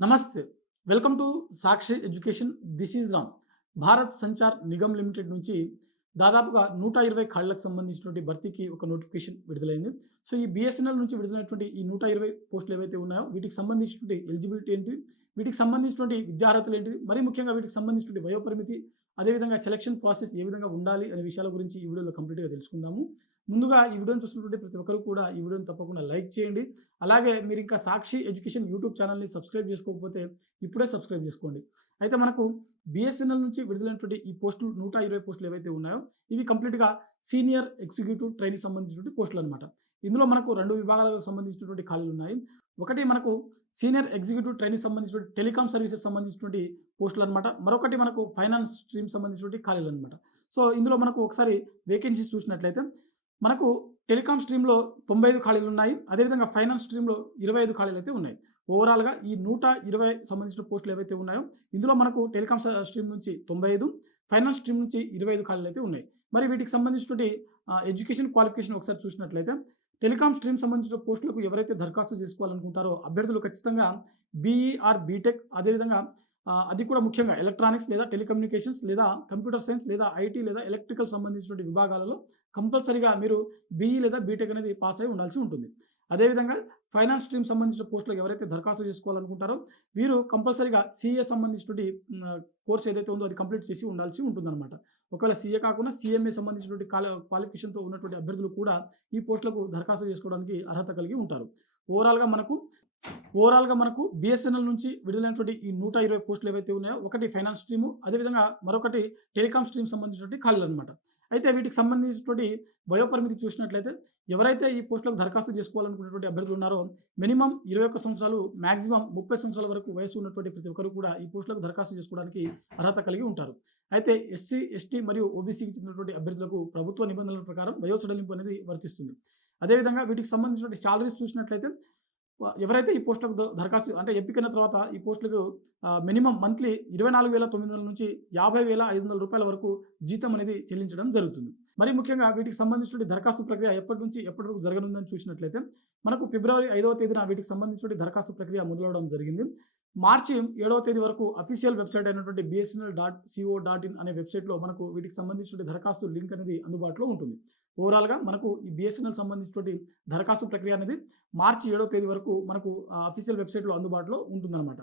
నమస్తే. Welcome to Sakshi education. This is Ram. Bharat Sanchar Nigam limited నుంచి దాదాపుగా 120 ఖాళీలకు సంబంధించినటువంటి భర్తీకి ఒక నోటిఫికేషన్ విడుదలైంది. సో, ఈ బీఎస్ఎన్ఎల్ నుంచి విడుదలైనటువంటి ఈ 120 పోస్టులు ఏవైతే ఉన్నాయో వీటికి సంబంధించినటువంటి ఎలిజిబిలిటీ ఏంటి? వీటికి సంబంధించినటువంటి విద్యార్హతలు ఏంటి? మరి ముఖ్యంగా వీటికి సంబంధించినటువంటి వయోపరిమితి, అదేవిధంగా సెలక్షన్ ప్రాసెస్ ఏ విధంగా ఉండాలి అనే విషయాల గురించి ఈ వీడియోలో కంప్లీట్‌గా తెలుసుకుందాము. ముందుగా ఈ వీడియోని చూస్తున్నటువంటి ప్రతి ఒక్కరు కూడా ఈ వీడియోని తప్పకుండా లైక్ చేయండి. అలాగే మీరింకా సాక్షి ఎడ్యుకేషన్ యూట్యూబ్ ఛానల్‌ని సబ్స్క్రైబ్ చేసుకోకపోతే ఇప్పుడే సబ్స్క్రైబ్ చేసుకోండి. అయితే మనకు బీఎస్ఎన్ఎల్ నుంచి విడుదలైనటువంటి ఈ పోస్టులు 120 పోస్టులు ఏవైతే ఉన్నాయో ఇవి కంప్లీట్‌గా సీనియర్ ఎగ్జిక్యూటివ్ ట్రైనీకి సంబంధించినటువంటి పోస్టులనమాట. ఇందులో మనకు 2 విభాగాలకు సంబంధించినటువంటి ఖాళీలున్నాయి. ఒకటి మనకు సీనియర్ ఎగ్జిక్యూటివ్ ట్రైనీకి సంబంధించినటువంటి టెలికామ్ సర్వీసెస్ సంబంధించినటువంటి పోస్టులనమాట. మరొకటి మనకు ఫైనాన్స్ స్ట్రీమ్ సంబంధించినటువంటి ఖాళీలనమాట. సో, ఇందులో మనకు ఒకసారి వేకెన్సీస్ చూసినట్లయితే మనకు టెలికామ్ స్ట్రీమ్‌లో 95 ఖాళీలున్నాయి. అదేవిధంగా ఫైనాన్స్ స్ట్రీమ్‌లో 25 ఖాళీలైతే ఉన్నాయి. ఓవరాల్‌గా ఈ 120 సంబంధించిన పోస్టులు ఏవైతే ఉన్నాయో, ఇందులో మనకు టెలికామ్ స్ట్రీమ్ నుంచి 95, ఫైనాన్స్ స్ట్రీమ్ నుంచి 25 ఖాళీలైతే ఉన్నాయి. మరి వీటికి సంబంధించినటువంటి ఎడ్యుకేషన్ క్వాలిఫికేషన్ ఒకసారి చూసినట్లయితే, టెలికామ్ స్ట్రీమ్ సంబంధించిన పోస్టులకు ఎవరైతే దరఖాస్తు చేసుకోవాలనుకుంటారో అభ్యర్థులు ఖచ్చితంగా బీఈ ఆర్ బీటెక్, అదేవిధంగా అది కూడా ముఖ్యంగా ఎలక్ట్రానిక్స్ లేదా టెలికమ్యూనికేషన్స్ లేదా కంప్యూటర్ సైన్స్ లేదా ఐటీ లేదా ఎలక్ట్రికల్ సంబంధించినటువంటి విభాగాలలో కంపల్సరీగా మీరు బీఈ లేదా బీటెక్ అనేది పాస్ అయి ఉండాల్సి ఉంటుంది. అదేవిధంగా ఫైనాన్స్ స్ట్రీమ్ సంబంధించిన పోస్టులకు ఎవరైతే దరఖాస్తు చేసుకోవాలనుకుంటారో వీరు కంపల్సరీగా సీఏ సంబంధించినటువంటి కోర్స్ ఏదైతే ఉందో అది కంప్లీట్ చేసి ఉండాల్సి ఉంటుందన్నమాట. ఒకవేళ సీఏ కాకుండా సీఎంఏ సంబంధించినటువంటి క్వాలిఫికేషన్‌తో ఉన్నటువంటి అభ్యర్థులు కూడా ఈ పోస్టులకు దరఖాస్తు చేసుకోవడానికి అర్హత కలిగి ఉంటారు. ఓవరాల్‌గా మనకు బీఎస్ఎన్ఎల్ నుంచి విడుదలైనటువంటి ఈ 120 పోస్టులు ఏవైతే ఉన్నాయో, ఒకటి ఫైనాన్స్ స్ట్రీము, అదేవిధంగా మరొకటి టెలికామ్ స్ట్రీమ్ సంబంధించినటువంటి ఖాళీలనమాట. అయితే వీటికి సంబంధించినటువంటి వయోపరిమితి చూసినట్లయితే ఎవరైతే ఈ పోస్టులకు దరఖాస్తు చేసుకోవాలనుకున్నటువంటి అభ్యర్థులు ఉన్నారో మినిమమ్ 21 సంవత్సరాలు, మాక్సిమం 30 సంవత్సరాల వరకు వయసు ఉన్నటువంటి ప్రతి ఒక్కరు కూడా ఈ పోస్టులకు దరఖాస్తు చేసుకోవడానికి అర్హత కలిగి ఉంటారు. అయితే ఎస్సీ, ఎస్టీ మరియు ఓబీసీకి చెందినటువంటి అభ్యర్థులకు ప్రభుత్వ నిబంధనల ప్రకారం వయో సడలింపు అనేది వర్తిస్తుంది. అదేవిధంగా వీటికి సంబంధించినటువంటి సాలరీస్ చూసినట్లయితే ఎవరైతే ఈ పోస్టులకు దరఖాస్తు అంటే ఎంపికైన తర్వాత ఈ పోస్టులకు మినిమమ్ మంత్లీ 24,900 నుంచి 50,500 వరకు జీతం అనేది చెల్లించడం జరుగుతుంది. మరి ముఖ్యంగా వీటికి సంబంధించినటువంటి దరఖాస్తు ప్రక్రియ ఎప్పటి నుంచి ఎప్పటి వరకు జరగనుందని చూసినట్లయితే మనకు ఫిబ్రవరి 5వ తేదీన వీటికి సంబంధించినటువంటి దరఖాస్తు ప్రక్రియ మొదలవడం జరిగింది. మార్చి 7వ తేదీ వరకు అఫీషియల్ వెబ్‌సైట్ అయినటువంటి bsnl.co.in అనే వెబ్‌సైట్‌లో మనకు వీటికి సంబంధించినటువంటి దరఖాస్తు లింక్ అనేది అందుబాటులో ఉంటుంది. ఓవరాల్‌గా మనకు ఈ బీఎస్ఎన్ఎల్ సంబంధించినటువంటి దరఖాస్తు ప్రక్రియ అనేది మార్చి 7వ తేదీ వరకు మనకు అఫీషియల్ వెబ్‌సైట్‌లో అందుబాటులో ఉంటుందన్నమాట.